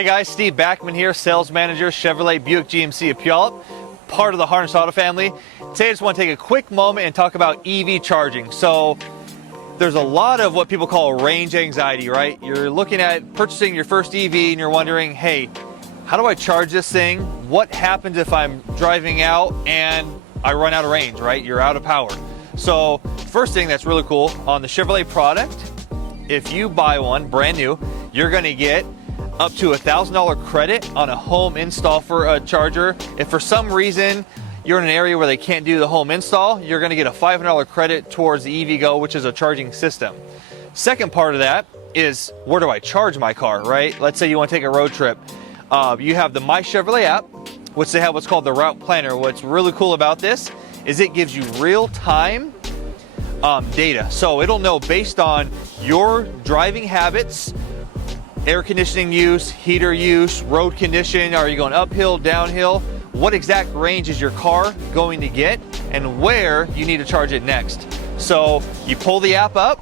Hey guys, Steve Backman here, Sales Manager, Chevrolet Buick GMC of Puyallup, part of the Harness Auto family. Today I just want to take a quick moment and talk about EV charging. So there's a lot of what people call range anxiety, right? You're looking at purchasing your first EV and you're wondering, hey, how do I charge this thing? What happens if I'm driving out and I run out of range, right? You're out of power. So first thing that's really cool, on the Chevrolet product, if you buy one brand new, you're gonna get up to $1,000 credit on a home install for a charger. If for some reason you're in an area where they can't do the home install, you're gonna get a $500 credit towards the EVgo, which is a charging system. Second part of that is, where do I charge my car, right? Let's say you wanna take a road trip. You have the My Chevrolet app, which they have what's called the Route Planner. What's really cool about this is it gives you real-time data. So it'll know based on your driving habits, air conditioning use, heater use, road condition, are you going uphill, downhill, what exact range is your car going to get, and where you need to charge it next. So you pull the app up,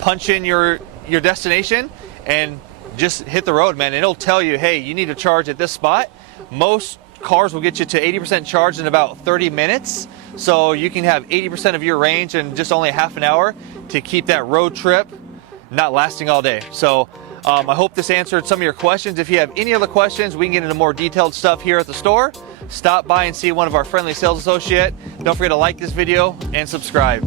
punch in your destination, and just hit the road, man. It'll tell you, hey, you need to charge at this spot. Most cars will get you to 80% charged in about 30 minutes. So you can have 80% of your range in just only half an hour to keep that road trip not lasting all day. So I hope this answered some of your questions. If you have any other questions, we can get into more detailed stuff here at the store. Stop by and see one of our friendly sales associates. Don't forget to like this video and subscribe.